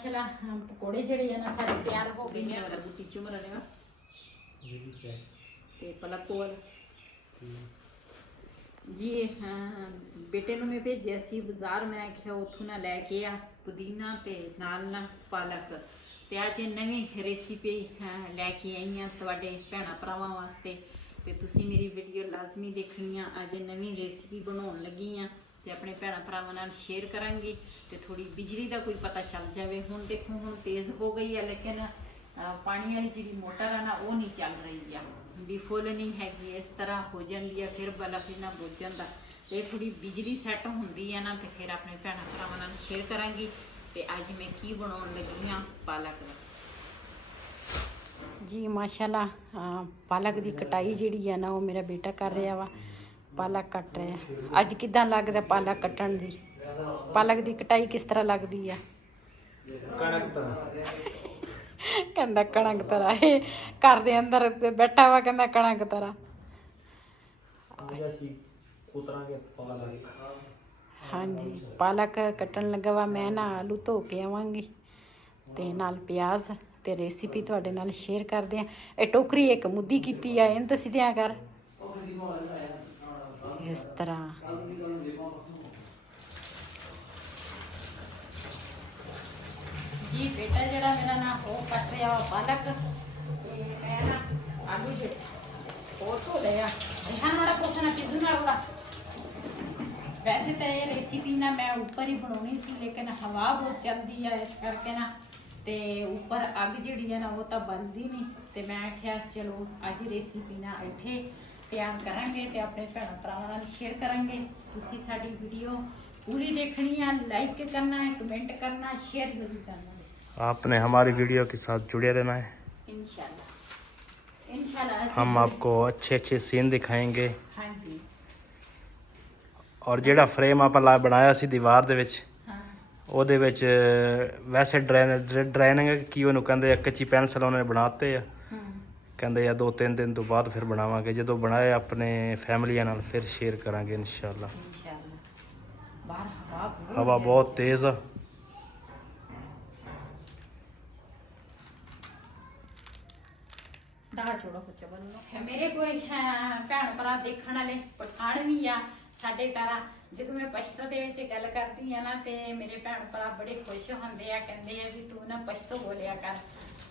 माशाल्लाह पकौड़े जड़े है ना सारे तैयार हो गए हैं। मेरा गुट्टी चुमर रहेगा ते पलकोल जी। हाँ बेटे ਨੂੰ मैं भेजे सी बाजार, मैं आख्या उथों ना लैके आ पुदीना ते नाल ना पालक ते अज नवीं रेसिपी लैके आई हाँ तुहाडे भैणां भरावां वास्ते ते तुसीं मेरी वीडियो लाजमी देखनी आ। अज नवीं रेसिपी बनाउण लगी हाँ ते अपने भैणां भरावां नाल शेयर करांगी ते थोड़ी बिजली का कोई पता चल जाए। हुण देखो हुण तेज़ हो गई है लेकिन पानी वाली जी मोटर है ना वो नहीं चल रही है, भी फुल नहीं हैगी, इस तरह हो जाती है फिर बल्ब इन्ना बुझ जाता। तो थोड़ी बिजली सैट होंदी है ना तो फिर अपने भैणां भरावां नाल शेयर करांगी। तो अज मैं की बनाउण लगी हाँ पालक जी। माशाल्लाह पालक की कटाई जिहड़ी है ना वो मेरा बेटा कर रहा वा, पालक कट रहा। अज किदां लगदा पालक कट्टण दी? पालक की कटाई किस तरह लगती है? कणक तरह कहंदा कणक तरह। घर दे अंदर बैठा वा कहंदा कणक तरह। हाँ जी पालक कट्टण लगा वा। मैं ना आलू धो के आवांगी ते नाल प्याज ते रेसिपी तुहाडे नाल शेयर करदे आ। ये टोकरी एक मुद्दी कीती है, इन्हूं तुसीं दियां कर इस तरह। जी बेटा जरा मेरा ना वो कट रहा पालक ते मैं ना आलू जे और धो लिया ध्यान वाला पोसना किदू ना वाला। वैसे तो ये रेसिपी ना मैं ऊपर ही बनानी सी लेकिन हवा बहुत चलती है इस करके ना ते ऊपर अग जिहड़ी है ना वो तो बलदी नहीं। तो मैं आख्या चलो अज रेसिपी ना इत्थे तैयार करांगे ते अपने भैणां भरावां नाल शेयर करांगे। तुसीं साडी वीडियो पूरी देखनी है, लाइक करना है, कमेंट करना, शेयर जरूर करना। आपने हमारी वीडियो के साथ जुड़े रहना है। इंशाल्लाह इंशाल्लाह हम आपको अच्छे अच्छे सीन दिखाएंगे। हाँ जी। और जेड़ा फ्रेम आप बनाया सी दीवार दे विच ਉਹਦੇ ਵਿੱਚ ਵੈਸੇ ਡਰਾਇਨਿੰਗ ਕੀ ਉਹਨੂੰ ਕਹਿੰਦੇ ਆ, ਕੱਚੀ ਪੈਨਸਲ ਉਹਨੇ ਬਣਾਤੇ ਆ। ਕਹਿੰਦੇ ਆ 2-3 ਦਿਨ ਤੋਂ ਬਾਅਦ ਫਿਰ ਬਣਾਵਾਂਗੇ। ਜਦੋਂ ਬਣਾਏ ਆਪਣੇ ਫੈਮਲੀਆਂ ਨਾਲ ਫਿਰ ਸ਼ੇਅਰ ਕਰਾਂਗੇ ਇਨਸ਼ਾਅੱਲਾ। ਬਾਹਰ ਹਵਾ ਬਹੁਤ ਤੇਜ਼ ਆ। मेरे कोई भैन भरा देखने वाले पठान भी आ साडे तरह। जो मैं पश्तो दे विच गल करती हाँ ना तो मेरे भैन भरा बड़े खुश होंदे आ, कहंदे आ कि तू ना पश्तो बोलिया कर।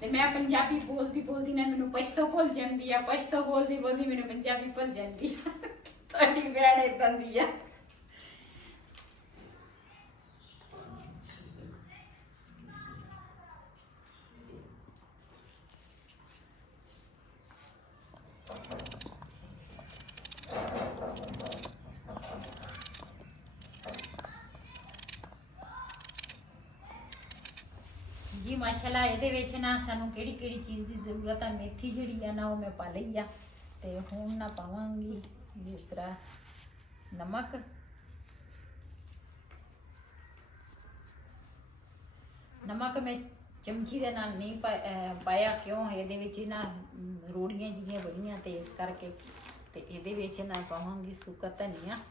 ते मैं पंजाबी बोलती बोलती ना मैनू पश्तो भुल जाती है, पश्तो बोलती बोलती मैनू पंजाबी भुल जाती है। तुहाडी भैन इदां दी आ। जी माशाल्लाह ये विच ना सानू केड़ी केड़ी चीज़ की जरूरत है। मेथी जिहड़ी है ना वो मैं पा लई आ ते हुण ना पावांगी जिस तरह नमक, नमक मैं चमची दे नाल नहीं पाया क्यों ये विच ना रोड़ियां जिहियां बड़ियां ते इस करके। ते इहदे विच ना पावांगी सुक्का धनिया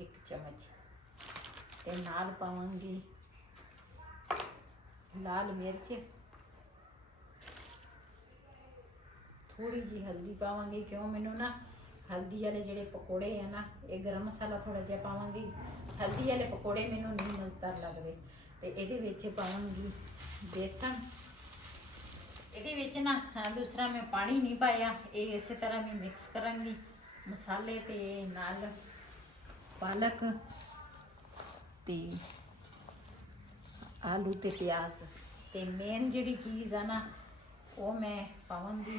1 चम्मच ते नाल पावांगी लाल मिर्च, थोड़ी जी हल्दी पावांगी क्यों मैनू ना हल्दी वाले जेडे पकौड़े है ना ये गरम मसाला थोड़ा जिहा पावांगी। हल्दी वाले पकौड़े मैनू नहीं मज़ेदार लगते। तो ये विच पावांगी बेसन। ये विच ना दूसरा मैं पानी नहीं पाया, ये इस तरह मैं मिक्स करांगी मसाले ते नाल पालक ते आलू ते प्याज। ते मेन जिहड़ी चीज़ है ना वो मैं पावांगी,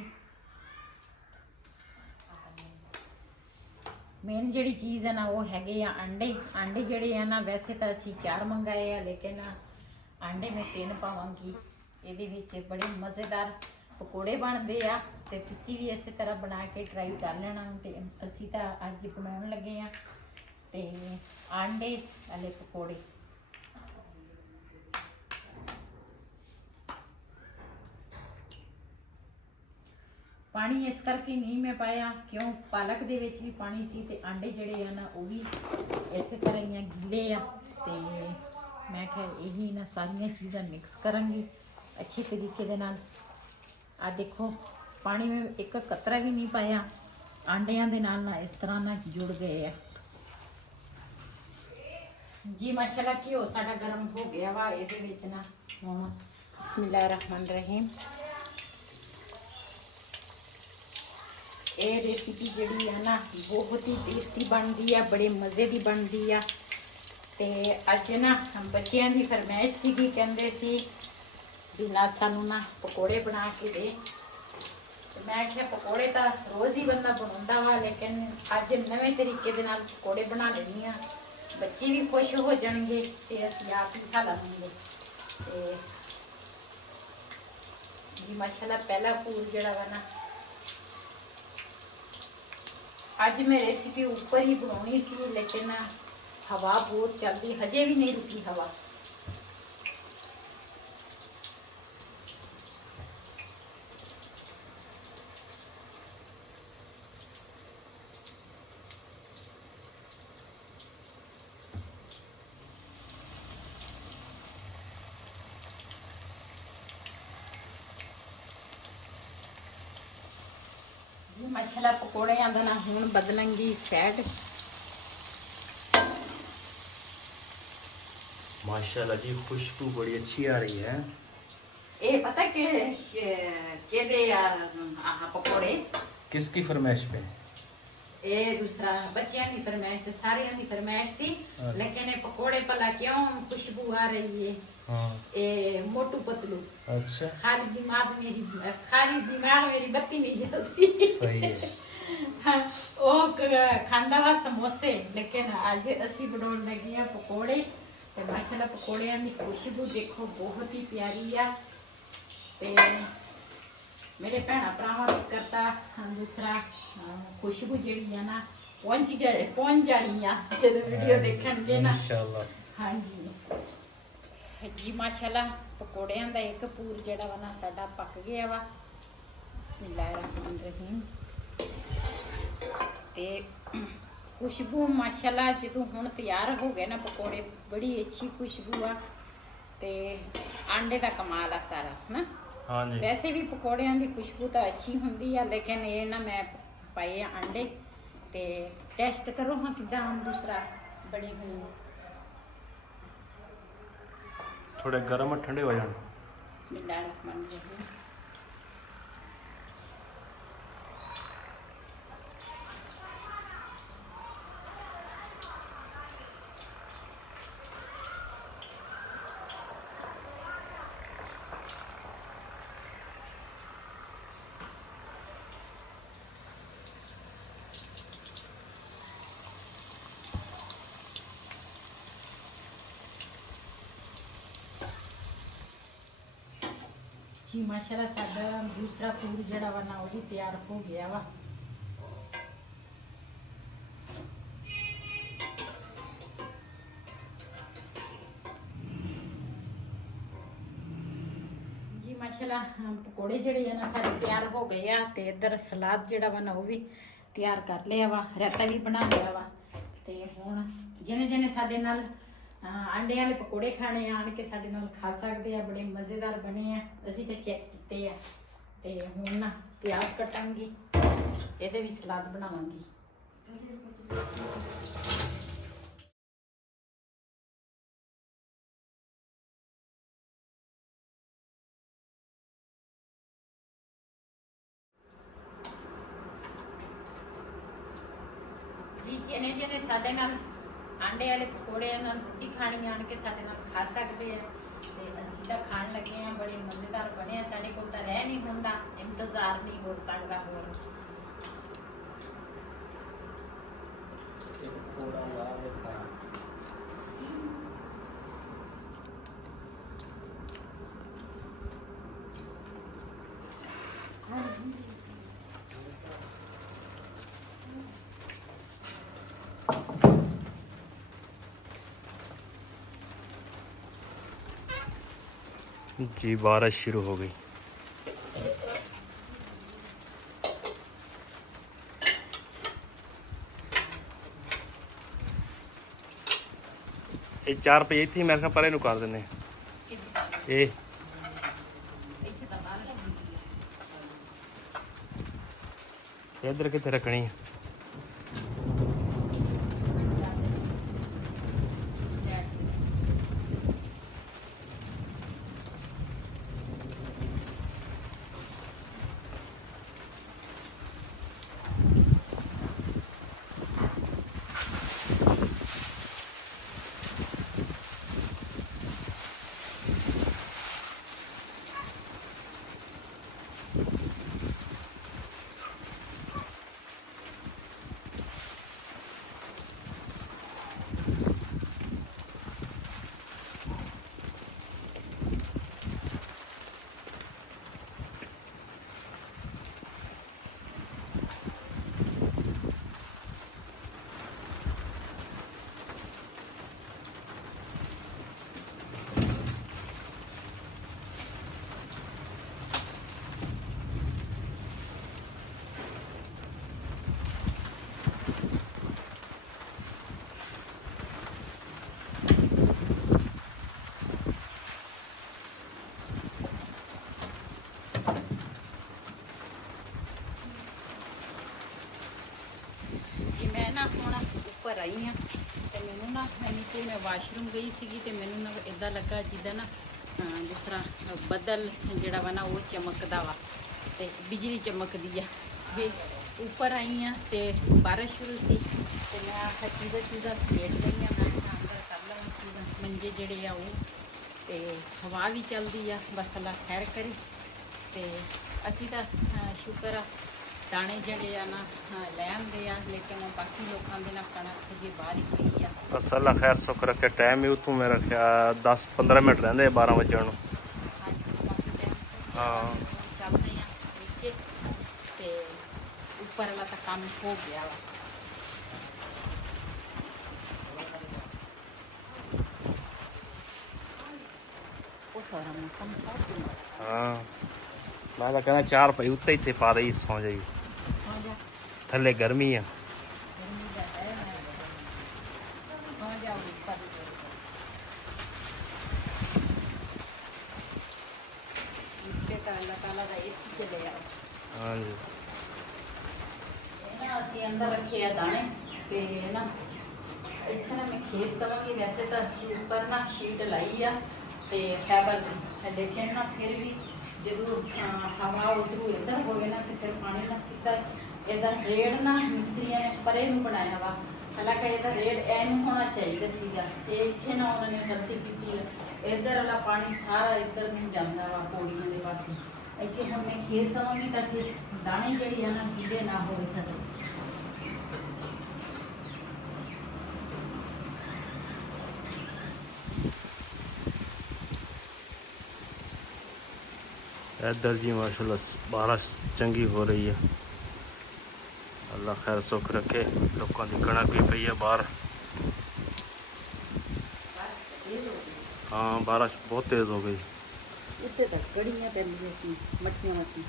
मेन जिहड़ी चीज़ है ना वो हैगे आ अंडे। अंडे जिहड़े है ना वैसे तो असी 4 मंगाए आ लेकिन अंडे मैं 3 पावांगी। ये विच बड़े मज़ेदार पकौड़े बनते आ ते तुसी भी इस तरह बना के ट्राई कर लेना। ते असी तो अज बनाउण लगे आ ते अंडे वाले पकौड़े। पानी इस करके नहीं मैं पाया क्यों पालक दे विच भी पानी सी ते आंडे जिहड़े आ ना वो भी इस तरह ही गीले आ ते ਮੈਂ ਕਿਹਾ ਇਹੀ ਨਾ ਸਾਰੀਆਂ ਚੀਜ਼ਾਂ ਮਿਕਸ ਕਰਾਂਗੀ ਅੱਛੇ ਤਰੀਕੇ ਦੇ ਨਾਲ। ਆ ਦੇਖੋ ਪਾਣੀ ਵਿੱਚ ਇੱਕ ਕਤਰਾ ਵੀ ਨਹੀਂ ਪਾਇਆ, ਆਂਡਿਆਂ ਦੇ ਨਾਲ ਨਾ ਇਸ ਤਰ੍ਹਾਂ ਨਾਲ ਜੁੜ ਗਏ ਆ ਜੀ। ਮਾਸ਼ਾਅੱਲਾ ਘਿਓ ਸਾਡਾ ਗਰਮ ਹੋ ਗਿਆ ਵਾ। ਇਹਦੇ ਵਿੱਚ ਨਾ ਹੁਣ ਬਿਸਮਿਲ੍ਲਾਹਿਰ ਰਹਿਮਾਨ ਰਹੀਮ ਇਹ ਰੈਸਿਪੀ ਜਿਹੜੀ ਆ ਨਾ ਬਹੁਤ ਹੀ ਟੇਸਟੀ ਬਣਦੀ ਆ, ਬੜੇ ਮਜ਼ੇ ਦੀ ਬਣਦੀ ਆ। ਤੇ ਅੱਜ ਨਾ ਬੱਚਿਆਂ ਦੀ ਫਰਮਾਇਸ਼ ਸੀਗੀ, ਕਹਿੰਦੇ ਸੀ ਵੀ ਨਾ ਸਾਨੂੰ ਨਾ ਪਕੌੜੇ ਬਣਾ ਕੇ ਦੇ। ਤੇ ਮੈਂ ਕਿਹਾ ਪਕੌੜੇ ਤਾਂ ਰੋਜ਼ ਹੀ ਬੰਦਾ ਬਣਾਉਂਦਾ ਵਾ, ਲੇਕਿਨ ਅੱਜ ਨਵੇਂ ਤਰੀਕੇ ਦੇ ਨਾਲ ਪਕੌੜੇ ਬਣਾ ਲੈਂਦੀ ਆ। ਬੱਚੇ ਵੀ ਖੁਸ਼ ਹੋ ਜਾਣਗੇ ਤੇ ਅਸੀਂ ਆਪ ਹੀ ਖਾ ਲਾਂਗੇ। ਤੇ ਜੀ ਮਾਸ਼ਾਅੱਲਾ ਪਹਿਲਾ ਪੂਰ ਜਿਹੜਾ ਵਾ ਨਾ, ਅੱਜ ਮੈਂ ਰੈਸਿਪੀ ਉੱਪਰ ਹੀ ਬਣਾਉਣੀ ਸੀ, ਲੇਕਿਨ ਹਵਾ ਬਹੁਤ ਚੱਲਦੀ, ਹਜੇ ਵੀ ਨਹੀਂ ਰੁਕੀ ਹਵਾ। जी माशाल्लाह पकौड़ियां दा ना हुण बदलेंगी साइड। माशाल्लाह जी खुशबू बड़ी अच्छी आ रही है। ये पता के दे आह पकौड़े किसकी फरमाइश पे? ये दूसरा बच्चियां की फरमाइश से सारियां की फरमाइश थी, लेकिन ये पकौड़े भला क्यों खुशबू आ रही है। हाँ। ये मोटू पतलू। अच्छा। खाली दिमाग मेरी बत्ती नहीं जलती। सही है। हाँ, वो खांदा वा समोसे, लेकिन आज असी बनाने लगे हैं पकौड़े। ते माशाल्लाह पकौड़ियां की खुशबू देखो बहुत ही प्यारी आ। ते मेरे भैन भरावां तक करता दूसरा खुशबू जी ना पहुंच जानी आ जब वीडियो देखणगे ना इंशाल्लाह। हाँ जी जी माशाल्लाह पकौड़ियां दा एक पूर जेड़ा वा ना साडा पक गया वा। बिस्मिल्लाहिर रहमानिर रहीम। ते खुशबू माशाल्लाह जो हुण तैयार हो गए ना पकौड़े, बड़ी अच्छी खुशबू आ। ते आंडे का कमाल आ सारा ना। हाँ जी। वैसे भी पकौड़ियां की खुशबू तो अच्छी होंगी है, लेकिन ये ना मैं पाए आंडे। ते टेस्ट करो हाँ किदा दूसरा बड़ी हुई। थोड़े गर्म और ठंडे हो जाए। बिस्मिल्लाहिर्रहमानिर्रहीम। जी माशाल्लाह साडा दूसरा पूर जड़ा वा ना वो भी तैयार हो गया वा। जी माशाल्लाह पकौड़े जड़े है ना साडे तैयार हो गए आ। ते इधर सलाद जड़ा वा ना वो भी तैयार कर लिया वा, रायता भी बना लिया वा। ते हुण जिने जिने साडे नाल आंडे वाले पकौड़े खाने आन के साडे नाल खा सकते हैं। बड़े मज़ेदार बने हैं, असी तो चेक किते हैं। ते हुण ना प्याज कटांगी, ਇਹਦੇ ਵੀ सलाद बनावांगी। जी जिने जिने साडे नाल आंडे वाले पकौड़े नाल रोटी खानी आन के साडे नाल खा सकते हैं। ते असीं तां खाण लगे हैं, बड़े मज़ेदार बने हैं। साडे कोल तां रह नहीं हुंदा, इंतज़ार नहीं हो सकदा होर। जी बारिश शुरू हो गई। ਇਹ 4 ਰੁਪਏ ਇੱਥੇ ਹੀ ਮੇਰੇ ਖਿਆਲ ਪਰੇ ਨੂੰ ਕਰ ਦਿੰਨੇ ਇਹ ਇੱਥੇ ਤਾਂ ਬਾਰਿਸ਼ ਹੁੰਦੀ ਹੈ। ਇੱਧਰ ਕਿੱਥੇ ਰੱਖਣੀ ਹੈ? ਕਿ ਮੈਂ ਨਾ ਹੁਣ ਉੱਪਰ ਆਈ ਹਾਂ ਤੇ ਮੈਨੂੰ ਨਾ ਮੈਂ ਵਾਸ਼ਰੂਮ ਗਈ ਸੀਗੀ ਤੇ ਮੈਨੂੰ ਨਾ ਇਦਾਂ ਲੱਗਾ ਜਿੱਦਾਂ ਨਾ ਜਿਸ ਤਰ੍ਹਾਂ ਬੱਦਲ ਜਿਹੜਾ ਵਾ ਨਾ ਉਹ ਚਮਕਦਾ ਵਾ ਤੇ ਬਿਜਲੀ ਚਮਕਦੀ ਆ। ਵੀ ਉੱਪਰ ਆਈ ਹਾਂ ਤੇ ਬਾਰਿਸ਼ ਸ਼ੁਰੂ ਸੀ ਤੇ ਮੈਂ ਚੀਜ਼ਾਂ ਸਮੇਟ ਲਈ ਆ। ਮੈਂ ਅੰਦਰ ਕਰ ਲਵਾਂ ਚੀਜ਼ਾਂ, ਮੰਜੇ ਜਿਹੜੇ ਆ ਉਹ, ਤੇ ਹਵਾ ਵੀ ਚੱਲਦੀ ਆ। ਬਸ ਅੱਲਾ ਖੈਰ ਕਰੀ। ਤੇ ਅਸੀਂ ਤਾਂ ਸ਼ੁਕਰ ਆ ਦਾਣੇ ਜਿਹੜੇ ਆ ਨਾ ਲੈ ਆਉਂਦੇ ਆ, ਲੇਕਿਨ ਬਾਕੀ ਲੋਕਾਂ ਦੇ ਨਾਲ ਕਣਕ ਜੇ ਬਾਹਰ ਹੀ ਪਈ ਆ। ਬਸ ਅੱਲਾ ਖੈਰ ਸੁੱਖ ਰੱਖੇ। ਟਾਈਮ ਹੀ ਉਤੋਂ ਮੇਰਾ ਖਿਆਲ 10-15 ਮਿੰਟ ਰਹਿੰਦੇ 12 ਵਜਣ ਨੂੰ। ਹਾਂਜੀ, ਬਾਕੀ ਟਾਈਮ ਹਾਂ ਚੱਲਦੇ ਆ ਨੀਚੇ ਤੇ ਉੱਪਰ ਵਾਲਾ ਤਾਂ ਕੰਮ ਹੋ ਗਿਆ ਵਾ। ਉਹ ਸਾਰਾ ਮੌਸਮ ਸਾਫ ਹੁੰਦਾ। ਹਾਂ ਮੈਂ ਤਾਂ ਕਹਿੰਦਾ 4 ਰੁਪਏ ਉੱਤੇ ਇੱਥੇ ਪਾ ਦੇਈ, ਸੌਂ ਜਾਈ। ਸੌਂ ਜਾ, ਥੱਲੇ ਗਰਮੀ ਆ। ਗਰਮੀ ਦਾ ਹੈ ਨਾ, ਸੌਂ ਜਾ ਉੱਪਰ। ਉੱਤੇ ਤਾਂ ਅੱਲਾਹ ਤਾਲਾ ਦਾ ਏਸੀ ਚੱਲਿਆ। ਹਾਂਜੀ ਨਾ ਅਸੀਂ ਅੰਦਰ ਰੱਖੇ ਆ ਦਾਣੇ ਤੇ ਨਾ ਇੱਥੇ ਨਾ ਮੈਂ ਖੇਸ ਦਵਾਂਗੀ। ਵੈਸੇ ਤਾਂ ਅਸੀਂ ਉੱਪਰ ਨਾ ਸ਼ੀਟ ਲਾਈ ਆ ਤੇ ਫਾਈਬਰ ਦੀ, ਲੇਕਿਨ ਨਾ ਫਿਰ ਵੀ ਜਦੋਂ ਹਵਾ ਉਧਰੋਂ ਇੱਧਰ ਹੋਵੇ ਨਾ ਤੇ ਫਿਰ ਪਾਣੀ ਨਾ ਸਿੱਧਾ ਇੱਧਰ ਰੇਡ ਨਾ ਮਿਸਤਰੀਆਂ ਨੇ ਪਰੇ ਨੂੰ ਬਣਾਇਆ ਵਾ। ਹਾਲਾਂਕਿ ਇਹਦਾ ਰੇਡ ਐਨ ਹੋਣਾ ਚਾਹੀਦਾ ਸੀਗਾ। ਇਹ ਇੱਥੇ ਨਾ ਉਹਨਾਂ ਨੇ ਗਲਤੀ ਕੀਤੀ ਹੈ। ਇੱਧਰ ਵਾਲਾ ਪਾਣੀ ਸਾਰਾ ਇੱਧਰ ਨੂੰ ਜਾਂਦਾ ਵਾ ਪੌੜੀਆਂ ਦੇ ਪਾਸੇ। ਇੱਥੇ ਹੁਣ ਮੈਂ ਖੇਸ ਦਵਾਂਗੀ ਤਾਂ ਕਿ ਦਾਣੇ ਜਿਹੜੀ ਆ ਨਾ ਗਿੱਲੇ ਨਾ ਹੋਵੇ ਸਾਡੇ। ਇੱਧਰ ਜੀ ਮਾਸ਼ਾਅੱਲਾ ਬਾਰਿਸ਼ ਚੰਗੀ ਹੋ ਰਹੀ ਹੈ। ਅੱਲਾ ਖੈਰ ਸੁੱਖ ਰੱਖੇ। ਲੋਕਾਂ ਦੀ ਕਣਕ ਵੀ ਪਈ ਹੈ ਬਾਹਰ। ਹਾਂ ਬਾਰਿਸ਼ ਬਹੁਤ ਤੇਜ਼ ਹੋ ਗਈ। ਉੱਤੇ ਤਾਂ ਕੜੀਆਂ ਪੈਂਦੀਆਂ ਸੀ, ਮੱਠੀਆਂ ਮੱਠੀਆਂ।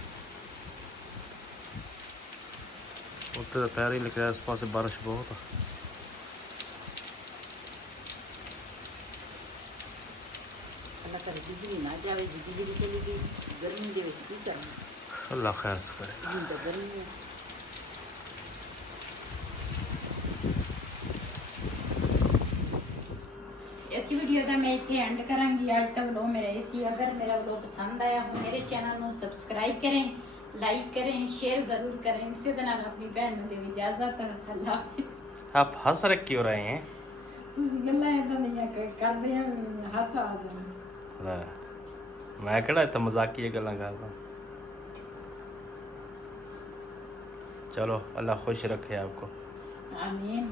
ਉੱਤੇ ਤਾਂ ਪੈਰ ਹੀ ਲਿਖਿਆ, ਇਸ ਪਾਸੇ ਬਾਰਿਸ਼ ਬਹੁਤ ਆ। ਅੱਲਾ ਕਰੇ ਬਿਜਲੀ ਨਾ ਜਾਵੇ। ਜੀ ਬਿਜਲੀ ਚਲੀ ਗਈ ਗਰਮੀ ਦੇ ਵਿੱਚ ਕੀ ਕਰਨਾ। ਅੱਲਾ ਖੈਰ ਕਰੇ। ਹੁਣ ਤਾਂ ਗਰਮੀ ਹੈ। ਇਸ ਵੀਡੀਓ ਦਾ ਮੈਂ ਇੱਥੇ ਐਂਡ ਕਰਾਂਗੀ। ਅੱਜ ਦਾ ਵਲੋਗ ਮੇਰਾ ਇਹ ਸੀ। ਅਗਰ ਮੇਰਾ ਵਲੋਗ ਪਸੰਦ ਆਇਆ ਹੋ ਮੇਰੇ ਚੈਨਲ ਨੂੰ ਸਬਸਕ੍ਰਾइब करें, लाइक करें, शेयर ज़रूर करें। इसी तरह अपनी भैन ਨੂੰ ਦੇਵੀ ਇਜਾਜ਼ਤ। ਅੱਲਾ ਹਾਫਿਜ਼। आप हंस रहे क्यों रहे हैं? ਤੁਸੀਂ ਗੱਲਾਂ ਇਦਾਂ ਦੀਆਂ ਕਰਦੇ ਆ, ਹਾਸਾ ਆ ਜਾਂਦਾ। ਲੈ, ਮੈਂ ਕਿਹੜਾ ਇੱਥੇ ਮਜ਼ਾਕੀਆ ਗੱਲਾਂ ਕਰਦਾ। चलो अल्लाह खुश रखे आपको। आमीन।